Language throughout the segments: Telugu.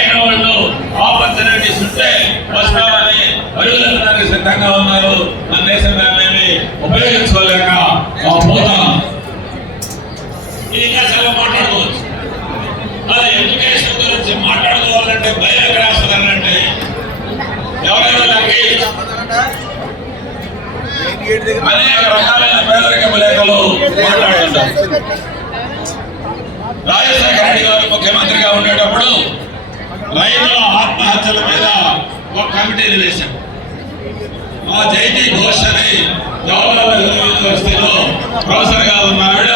పైన వాళ్ళు ఆపర్చునిటీస్ ఉంటే వస్తామని అడుగులకు సిద్ధంగా ఉన్నారు. మన దేశం దాన్ని ఉపయోగించుకోలేక ఆ పోతాం. ఇంకా చాలా మాట్లాడుకోవచ్చు. అది ఎడ్యుకేషన్ గురించి మాట్లాడుకోవాలంటే భయం ఎక్కడ వస్తుందంటే ఎవరైనా నాకు అనేక రకాలైన పేదరికం లేఖలు మాట్లాడుతుంటారు రాజశేఖర రెడ్డి గారు ముఖ్యమంత్రిగా ఉండేటప్పుడు రైతుల ఆత్మహత్యల మీద ఒక కమిటీని వేశాం మా జైటీ ఘోష్ అని జవహర్లాల్ నెహ్రూ యూనివర్సిటీలో ప్రొఫెసర్గా ఉన్న ఆవిడ.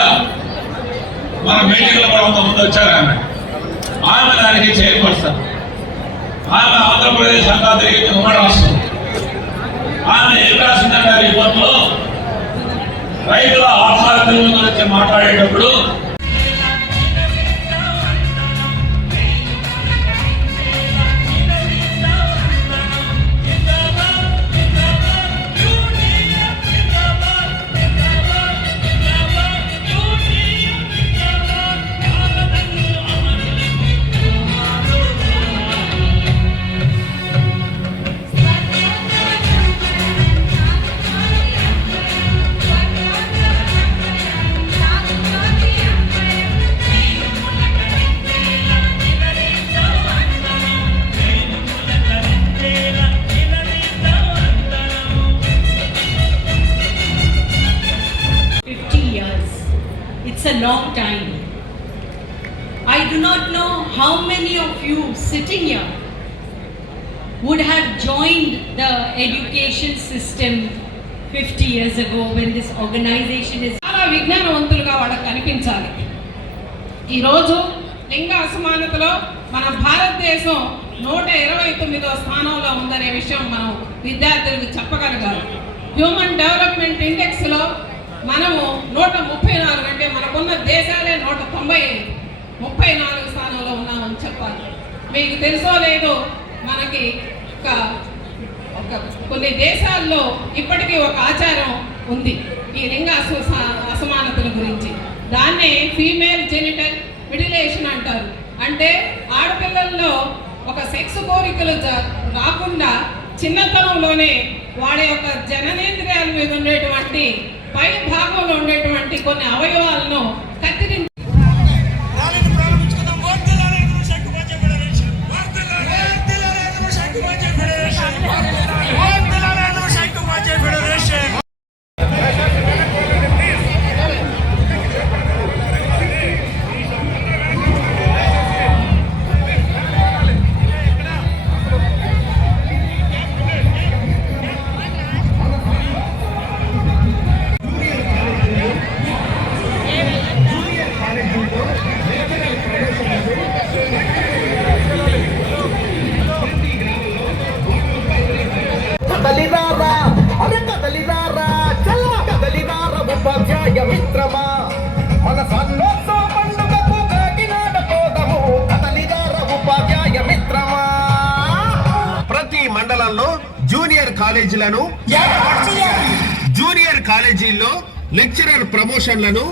మన మీటింగ్ల లో ముందు వచ్చారు ఆమె. ఆమె దానికి చైర్పర్సన్. ఆమె ఆంధ్రప్రదేశ్ అంతా తిరిగి ఉమ్మడి రాష్ట్రం. ఆమె ఏం రాసిందంటే రిపోర్ట్లో రైతుల ఆత్మహత్యల గురించి మాట్లాడేటప్పుడు It's a long time. I do not know how many of you sitting here would have joined the education system 50 years ago when this organization is చాలా విజ్ఞానవంతులుగా వాళ్ళకి కనిపించాలి ఈరోజు లింగ అసమానతలో మన భారతదేశం నూట ఇరవై తొమ్మిదో స్థానంలో ఉందనే విషయం మనం విద్యార్థులకు చెప్పగలగాలి హ్యూమన్ డెవలప్మెంట్ ఇండెక్స్లో మనము నూట ముప్పై నాలుగు అంటే మనకున్న దేశాలే నూట తొంభై ముప్పై నాలుగు స్థానంలో ఉన్నామని చెప్పాలి. మీకు తెలుసో లేదో మనకి ఒక ఒక కొన్ని దేశాల్లో ఇప్పటికీ ఒక ఆచారం ఉంది ఈ లింగ అస- అసమానతల గురించి. దాన్నే ఫీమేల్ జెనిటల్ మిడిలేషన్ అంటారు. అంటే ఆడపిల్లల్లో ఒక సెక్స్ కోరికలు రాకుండా చిన్నతనంలోనే వాడి యొక్క జననేంద్రియాల మీద ఉండేటువంటి పై భాగంలో ఉండేటువంటి కొన్ని అవయవాలను కదలిరారా అరే కదలిరారా చల్ల కదలిరారా ఉపాధ్యాయ మిత్రమా? మన సన్నోత్సవ పండుగకు కాకినాడ పోదము. కదలిరారా ఉపాధ్యాయ మిత్రమా? ప్రతి మండలంలో జూనియర్ కాలేజీలను జూనియర్ కాలేజీల్లో లెక్చరర్ ప్రమోషన్లను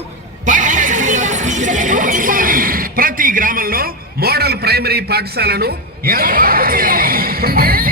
ప్రతి గ్రామంలో మోడల్ ప్రైమరీ పాఠశాలను ఏర్పాటు చేయాలి.